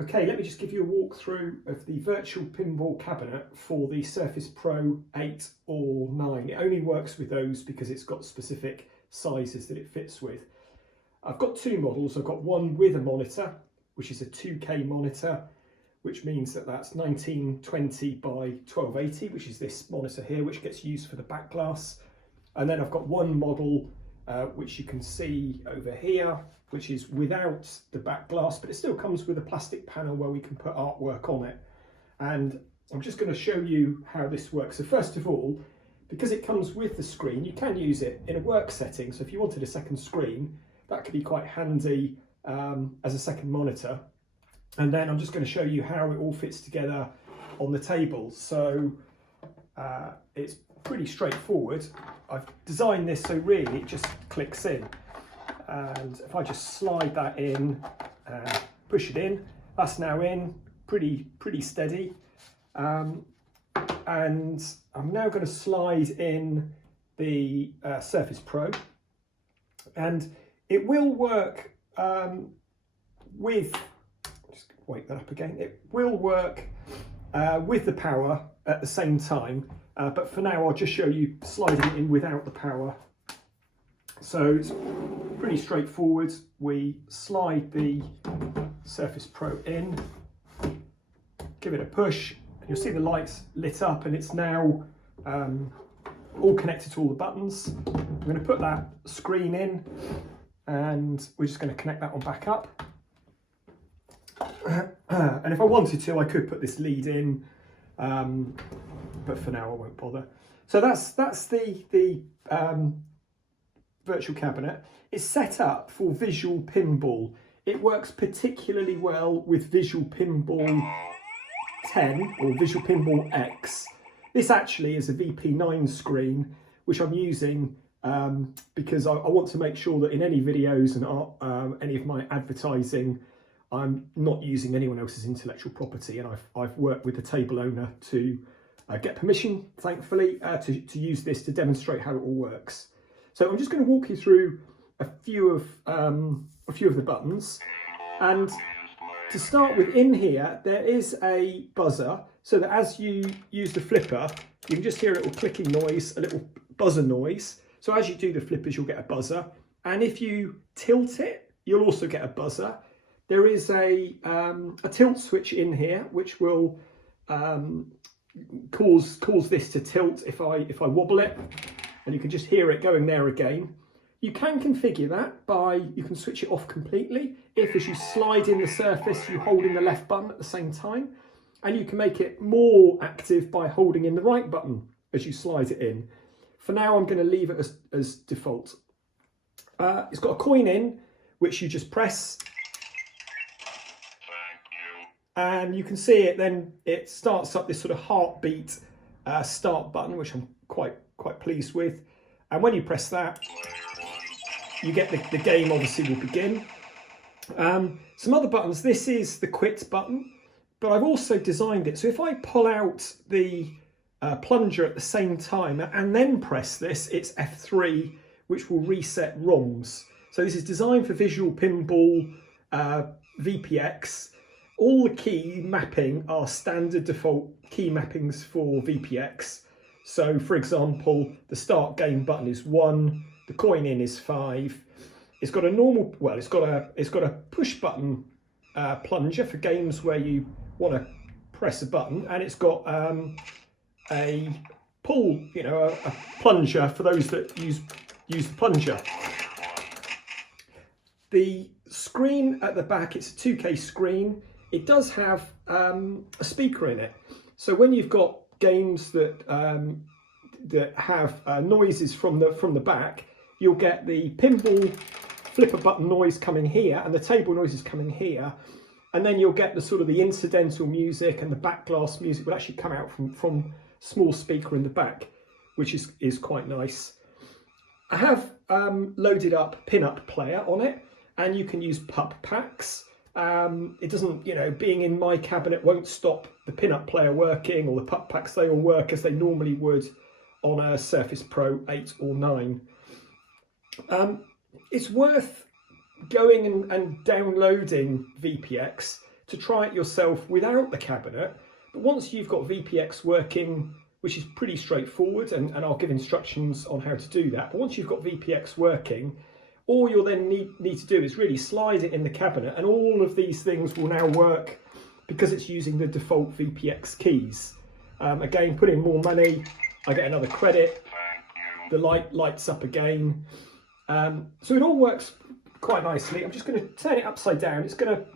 Okay, let me just give you a walkthrough of the virtual pinball cabinet for the Surface Pro 8 or 9. It only works with those because it's got specific sizes that it fits with. I've got two models. I've got one with a monitor, which is a 2K monitor, which means that that's 1920 by 1280, which is this monitor here, which gets used for the backglass. And then I've got one model, which you can see over here, which is without the back glass, but it still comes with a plastic panel where we can put artwork on it. And I'm just going to show you how this works. So first of all, because it comes with the screen, you can use it in a work setting. So if you wanted a second screen, that could be quite handy as a second monitor. And then I'm just going to show you how it all fits together on the table. So it's pretty straightforward. I've designed this so really it just clicks in. And if I just slide that in, push it in, that's now in, pretty steady. And I'm now going to slide in the Surface Pro, and it will work with, just wake that up again, it will work with the power at the same time, but for now I'll just show you sliding it in without the power. So it's pretty straightforward. We slide the Surface Pro in, give it a push, and you'll see the lights lit up, and it's now all connected to all the buttons. I'm going to put that screen in, and we're just going to connect that one back up. And if I wanted to, I could put this lead in, but for now I won't bother. So that's the virtual cabinet. It's set up for visual pinball. It works particularly well with visual pinball 10 or visual pinball X. This actually is a VP9 screen, which I'm using because I want to make sure that in any videos and any of my advertising, I'm not using anyone else's intellectual property, and I've worked with the table owner to get permission, thankfully, to use this to demonstrate how it all works. So I'm just going to walk you through a few of the buttons, and to start with, in here there is a buzzer, so that as you use the flipper, you can just hear a little clicking noise, a little buzzer noise. So as you do the flippers, you'll get a buzzer, and if you tilt it, you'll also get a buzzer. There is a tilt switch in here, which will cause this to tilt if I wobble it. And you can just hear it going there again. You can configure that by, you can switch it off completely if, as you slide in the surface, you hold in the left button at the same time. And you can make it more active by holding in the right button as you slide it in. For now, I'm going to leave it as default. It's got a coin in, which you just press. And you can see it then, it starts up this sort of heartbeat start button, which I'm quite pleased with. And when you press that, you get the game obviously will begin. Some other buttons, this is the quit button, but I've also designed it so if I pull out the plunger at the same time and then press this, it's F3, which will reset ROMs. So this is designed for visual pinball VPX. All the key mapping are standard default key mappings for VPX. So for example, the start game button is 1, the coin in is 5. It's got a normal, well, it's got a push button plunger for games where you want to press a button, and it's got a pull, a plunger for those that use the plunger. The screen at the back, it's a 2K screen. It does have a speaker in it. So when you've got games that have noises from the back, you'll get the pinball flipper button noise coming here and the table noises coming here, and then you'll get the sort of the incidental music, and the backglass music will actually come out from small speaker in the back, which is quite nice. I have loaded up pin-up player on it, and you can use pup packs. It doesn't, being in my cabinet won't stop the pin-up player working, or the pup packs, they all work as they normally would on a Surface Pro 8 or 9. It's worth going and downloading VPX to try it yourself without the cabinet. But once you've got VPX working, which is pretty straightforward, and I'll give instructions on how to do that. But once you've got VPX working, all you'll then need to do is really slide it in the cabinet, and all of these things will now work because it's using the default VPX keys. Again, put in more money, I get another credit, the light lights up again. So it all works quite nicely. I'm just going to turn it upside down. It's going to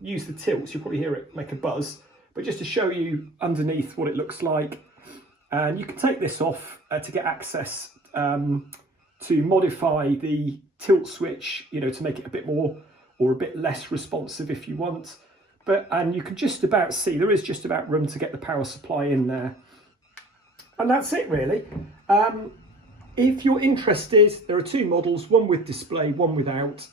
use the tilt, so you'll probably hear it make a buzz, but just to show you underneath what it looks like. And you can take this off to get access to modify the tilt switch, you know, to make it a bit more or a bit less responsive if you want. And you can just about see, there is just about room to get the power supply in there. And that's it really. If you're interested, there are two models, one with display, one without.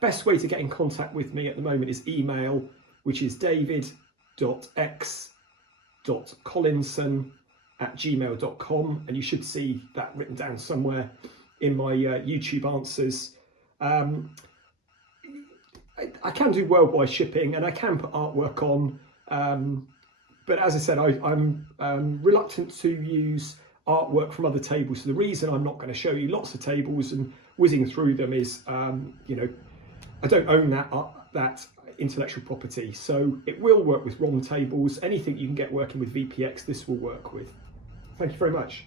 Best way to get in contact with me at the moment is email, which is david.x.collinson@gmail.com, and you should see that written down somewhere in my YouTube answers. I can do worldwide shipping and I can put artwork on, but as I said, I'm reluctant to use artwork from other tables. So the reason I'm not going to show you lots of tables and whizzing through them is, you know, I don't own that intellectual property. So it will work with ROM tables. Anything you can get working with VPX, this will work with. Thank you very much.